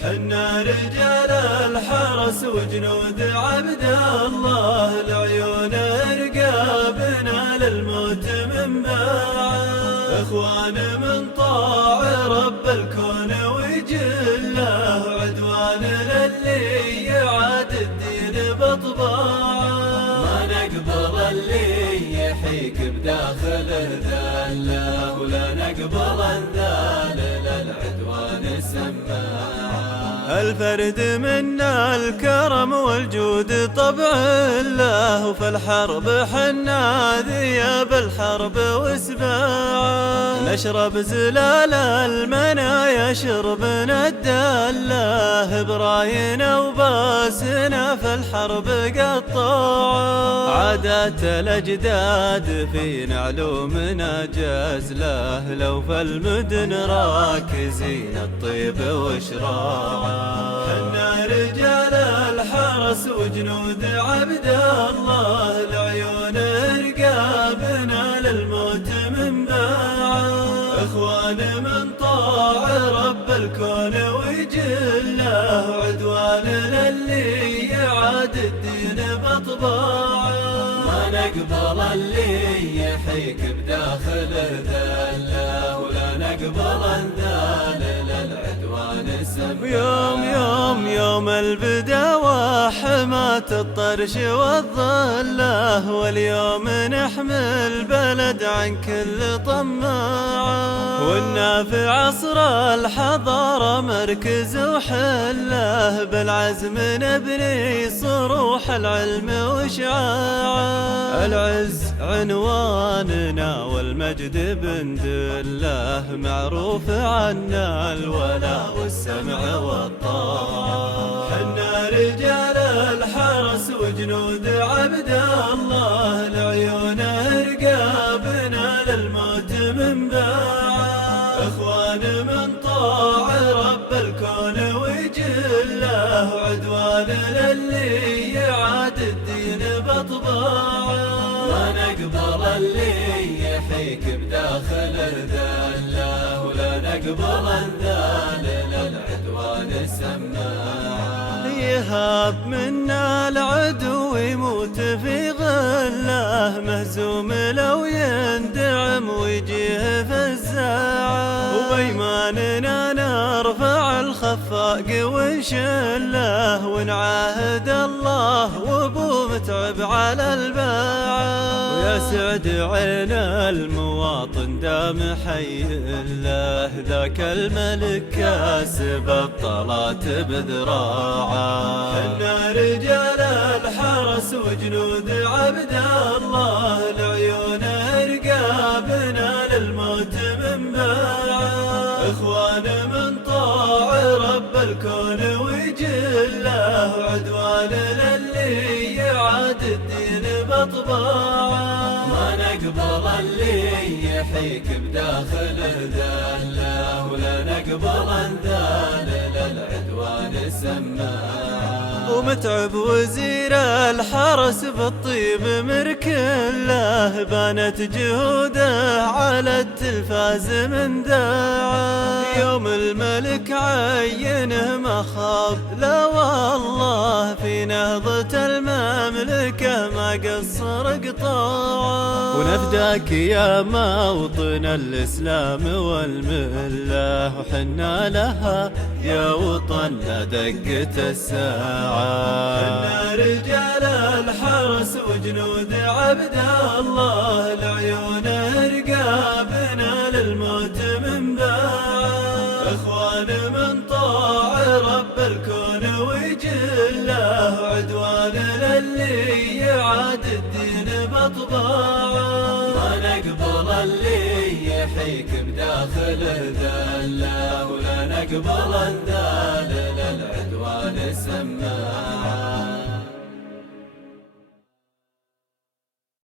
حنا رجال الحرس وجنود عبد الله، العيون رقابنا للموت من بعد، اخوان من طاع رب الكون وجله، عدوان للي يعاد الدين بطباعه، ما نقبل اللي يحيك بداخله ذله، ولا نقبل الذال للعدوان سماعه. الفرد منا الكرم والجود طبع له، وفي الحرب حنا ذياب الحرب وسباعه، نشرب زلال المنايا شربنا الدله، براينا وباسنا في الحرب قطاعه، عادات الأجداد في علومنا جازله، لو في المدن راكزين الطيب وشراعه، حنا رجال الحرس وجنود عبد الله، العيون رقابنا للموت من بعد، اخوان من طاع رب الكون وجله، عدوان للي يعاد الدين بطباعه، ما نقبل اللي يحيك بداخله ذله، ولا نقبل الذال للعدوان سماعه. يوم البداوة حماة الطرش والظله، واليوم نحمي البلد عن كل طماعه، وإنا في عصر الحضارة مركز وحله، بالعزم نبني صروح العلم وشعاعه، العز عنواننا والمجد بندله، معروف عنا الولاء والسمع والطاعة، حنا رجال الحرس وجنود عبد الله، العيون رقابنا للموت من بعد، اخوان من طاع رب الكون وجله، عدوان للي يعاد الدين بطباعه، ما نقبل اللي يحيك بداخله ذله، ولا نقبل الذال للعدوان سماعه، يهاب منا العدو يموت في غله، مهزوم لو يندعم ويجيه فزاعه، وبيماننا نرفع الخفاق ونشله، ونعاهد الله وابو متعب على الباعه، ويا سعد عين المواطن دام حي له، ذاك الملك كاسب الطلات بذراعه، حنا رجال الحرس وجنود عبد الله، العيون رقابنا للموت من بعد، اخوان من طاع رب الكون وجله، عدوان للي يعاد الدين بطباعه، ما نقبل اللي يحيك بداخله ذله، ولا نقبل الذال للعدوان سماعه، ومتعب وزير الحرس بالطيب مركله، بانت جهوده على التلفاز من داعه، يوم الملك عينه ما خاب لا والله، في نهضة المملكة ما قصر قطاعه، ونفداك يا موطن الإسلام والملة، وحنا لها يا وطن لا دقت الساعة، حنا رجال الحرس وجنود عبد الله، العيون رقابنا للموت من بعد، اخوان من طاع رب الكون وجله، عدوان للي يعاد الدين بطباعه، ما نقبل اللي يحيك بداخله ذله، ولا نقبل الذال للعدوان سماعه.